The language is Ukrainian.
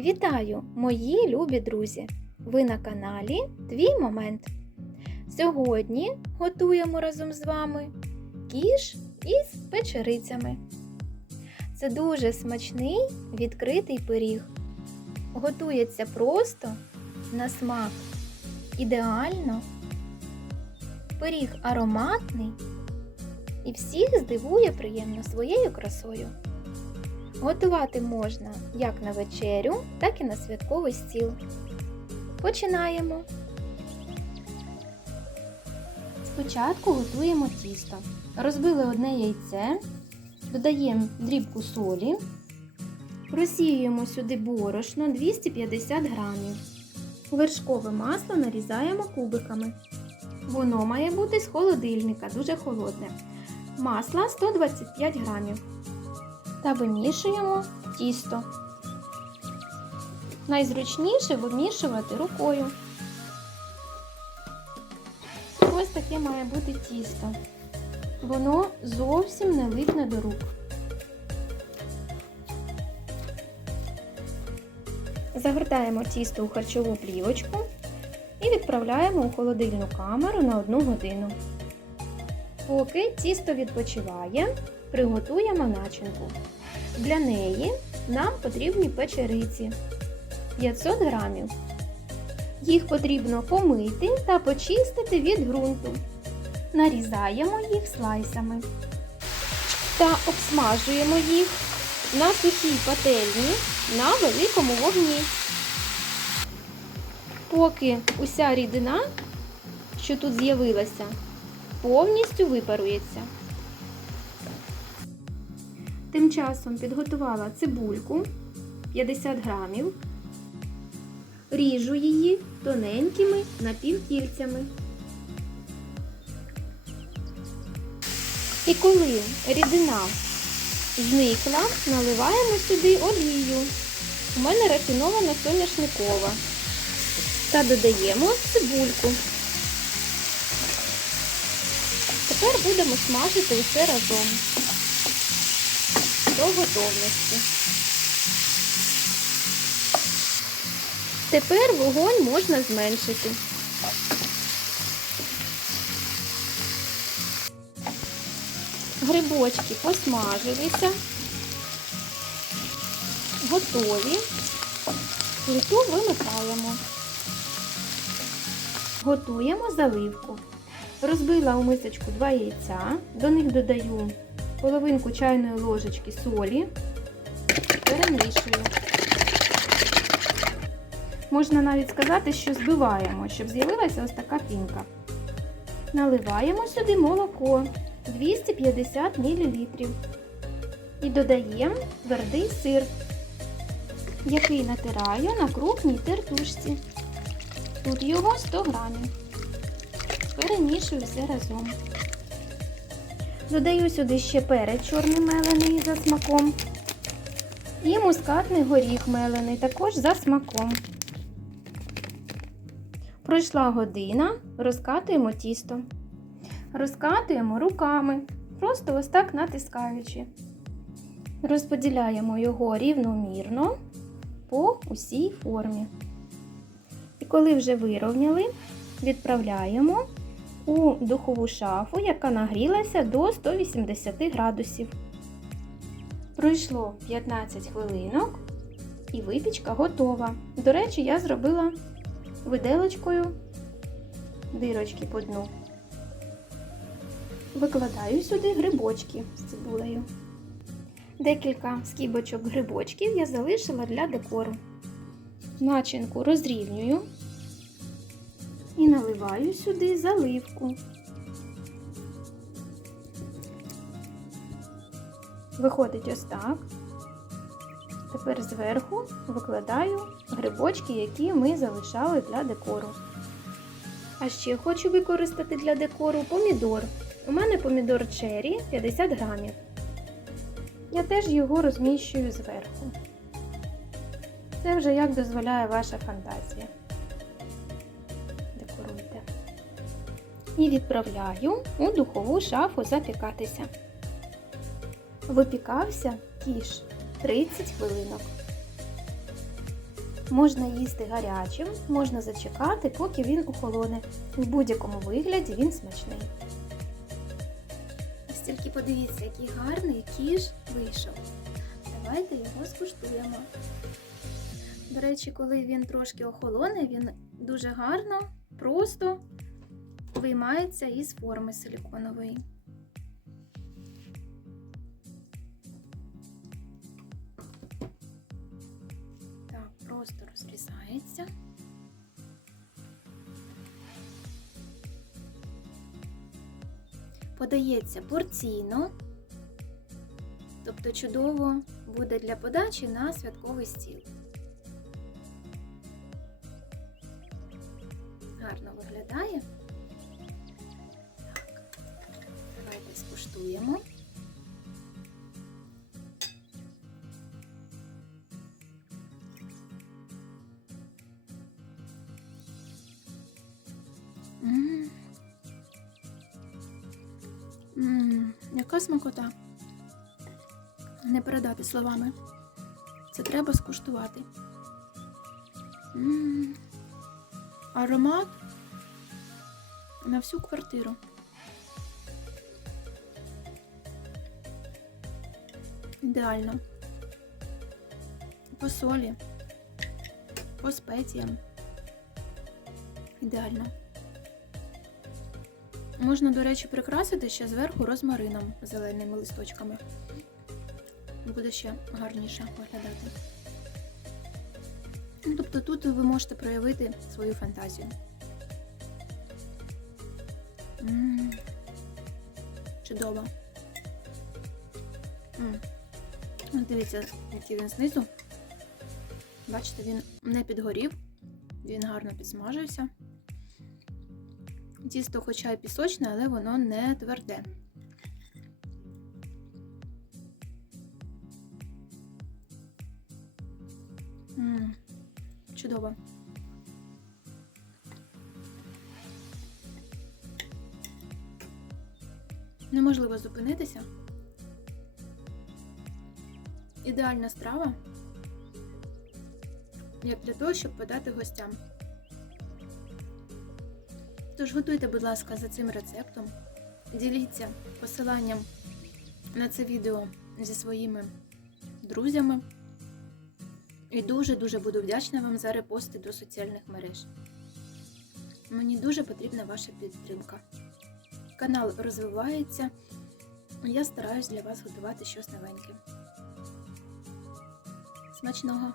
Вітаю, мої любі друзі! Ви на каналі Твій Момент. Сьогодні готуємо разом з вами кіш із печерицями. Це дуже смачний відкритий пиріг. Готується просто на смак. Ідеально. Пиріг ароматний і всіх здивує приємно своєю красою. Готувати можна як на вечерю, так і на святковий стіл. Починаємо. Спочатку готуємо тісто. Розбили одне яйце, додаємо дрібку солі, просіюємо сюди борошно 250 грамів. Вершкове масло нарізаємо кубиками. Воно має бути з холодильника, дуже холодне. Масла 125 грамів та вимішуємо тісто. Найзручніше вимішувати рукою. Ось таке має бути тісто. Воно зовсім не липне до рук. Загортаємо тісто у харчову плівочку і відправляємо у холодильну камеру на 1 годину. Поки тісто відпочиває, приготуємо начинку. Для неї нам потрібні печериці 500 грамів. Їх потрібно помити та почистити від ґрунту. Нарізаємо їх слайсами та обсмажуємо їх на сухій пательні на великому вогні. Поки уся рідина, що тут з'явилася, повністю випарується. Тим часом підготувала цибульку 50 грамів, ріжу її тоненькими напівкільцями. І коли рідина зникла, наливаємо сюди олію. У мене рафінована соняшникова. Та додаємо цибульку. Тепер будемо смажити усе разом до готовності. Тепер вогонь можна зменшити. Грибочки посмажилися, готові. Плиту вимикаємо. Готуємо заливку. Розбила у мисочку два яйця, до них додаю половинку чайної ложечки солі, перемішую. Можна навіть сказати, що збиваємо, щоб з'явилася ось така пінка. Наливаємо сюди молоко 250 мл. І додаємо твердий сир, який натираю на крупній тертушці. Тут його 100 грамів. Перемішую все разом. Додаю сюди ще перець чорний мелений за смаком. І мускатний горіх мелений також за смаком. Пройшла година, розкатуємо тісто. Розкатуємо руками, просто ось так натискаючи. Розподіляємо його рівномірно по усій формі. І коли вже вирівняли, відправляємо у духову шафу, яка нагрілася до 180 градусів. Пройшло 15 хвилинок і випічка готова. До речі, я зробила виделочкою дирочки по дну. Викладаю сюди грибочки з цибулею. Декілька скібочок грибочків я залишила для декору. Начинку розрівнюю і наливаю сюди заливку. Виходить ось так. Тепер зверху викладаю грибочки, які ми залишали для декору. А ще хочу використати для декору помідор. У мене помідор черрі 50 грамів. Я теж його розміщую зверху. Це вже як дозволяє ваша фантазія. Декоруйте. І відправляю у духову шафу запікатися. Випікався кіш 30 хвилинок. Можна їсти гарячим, можна зачекати, поки він охолоне. У будь-якому вигляді він смачний. Ось тільки подивіться, який гарний кіш вийшов. Давайте його скуштуємо. До речі, коли він трошки охолоне, він дуже гарно, просто виймається із форми силіконової. Так, просто розрізається. Подається порційно, тобто чудово буде для подачі на святковий стіл. Виглядає. Так, давайте скуштуємо. М. М, Яка смакота. Не передати словами. Це треба скуштувати. М. Аромат на всю квартиру. Ідеально. По солі, по спеціям. Ідеально. Можна, до речі, прикрасити ще зверху розмарином зеленими листочками. Буде ще гарніше виглядати. Ну, Тобто тут ви можете проявити свою фантазію. М, Чудово. М. Дивіться, який він знизу. Бачите, він не підгорів, він гарно підсмажився. Тісто, хоча й пісочне, але воно не тверде. Чудово. Неможливо зупинитися. Ідеальна страва, як для того, щоб подати гостям. Тож готуйте, будь ласка, за цим рецептом. Діліться посиланням на це відео зі своїми друзями. І дуже-дуже буду вдячна вам за репости до соціальних мереж. Мені дуже потрібна ваша підтримка. Канал розвивається, я стараюсь для вас готувати щось новеньке. Смачного!